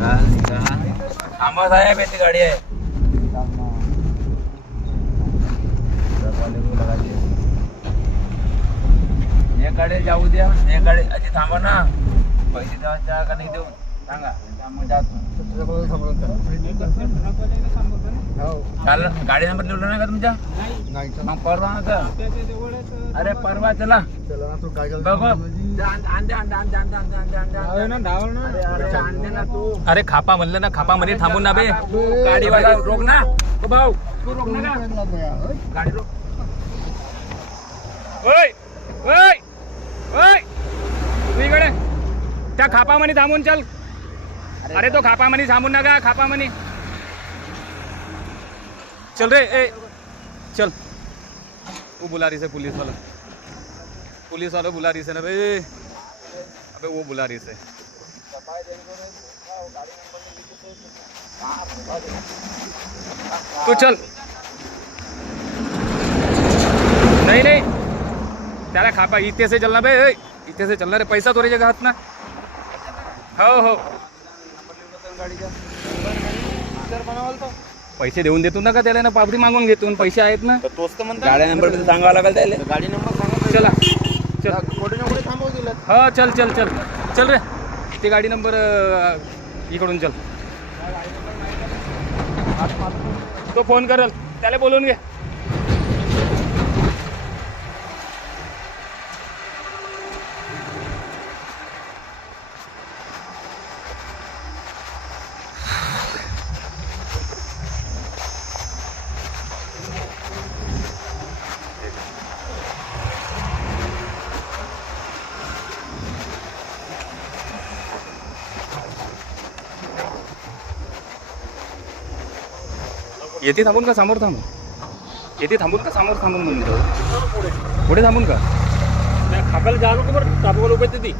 थांबा साहेब येते गाडी आहे. एक गाडी जाऊ द्या, एक गाडी अशी थांबा ना. पैसे द्यायच्या का नाही देऊ सांगा. चाल गाडी नंबर लिहिलं नाही का तुमच्या? मग परवा ना. अरे परवा चला अरे खापा म्हणलं ना, खापा मध्ये थांबून ना बे. गाडीवाला रोक ना. भाऊ तू रोक ना का गाडी रोक. ओय ओय ओय तू इकडे त्या खापामध्ये थांबून चल. अरे तो खापामध्ये थांबून नका. खापामध्ये चल रे. ए चल. वो बुला रही से पुलिस वाला बुला रही से ना बे. अबे वो बुला रही से. तू चल. नहीं नहीं त्याला खापा इथे से चलना बे. इथे से चलना रे. पैसा थोड़ी जगह हाथ ना. हो हो पैसे देऊन देतो ना का त्याला ना. पापडी मागून घेतो. पैसे आहेत ना. तोच तर म्हणतो. गाडी नंबर सांगावा लागेल त्याला. गाडी नंबर सांगा. चला चल. कुठे थांबव दिलं. हा चल चल चल चल रे. ते गाडी नंबर इकडून चल. तो फोन करेल त्याला बोलवून घे. येथे थांबून का समोर थांबून? येथे थांबून का समोर थांबून म्हणून जाऊ? पुढे थांबून का? खापायला जाऊ नको बरं. तापवर उभे ती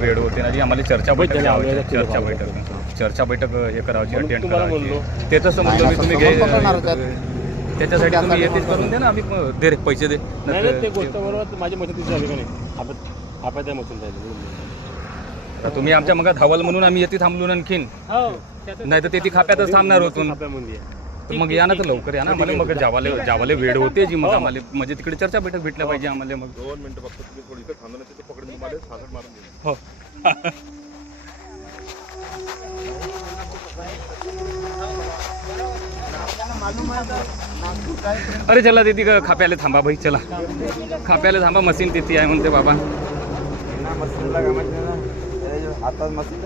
वेळ होते ना जी. आम्हाला चर्चा बैठक चर्चा बैठक हे करायची अटेंड करायची. ते तसं म्हणलं मी तुम्ही घे. त्याच्यासाठी तुम्ही येतेच करून दे ना. आम्ही दे रे पैसे दे. ते गोष्ट बरोबर माझी मशीन झाली का नाही. आपण त्या मशीन झाली. तुम्ही आमच्या मग धावल म्हणून आम्ही येथे थांबलो आणखीन. नाही तर ते खाप्यातच थांबणार होतो. मग या ना तर लवकर या ना. मला मग जावाले वेळ होते जी. मग आम्हाला म्हणजे तिकडे चर्चा बैठक भेटल्या पाहिजे आम्हाला. मग 2 मिनिटं फक्त तुम्ही थोडी इथं थांबा. तिथे पकडून तुम्हाला सासट मारून देईल. हो अरे चला तिथे खाप्याला थांबा भाई. चला खाप्याला थांबा. मशीन तिथे आहे म्हणते बाबा. हातात मशीन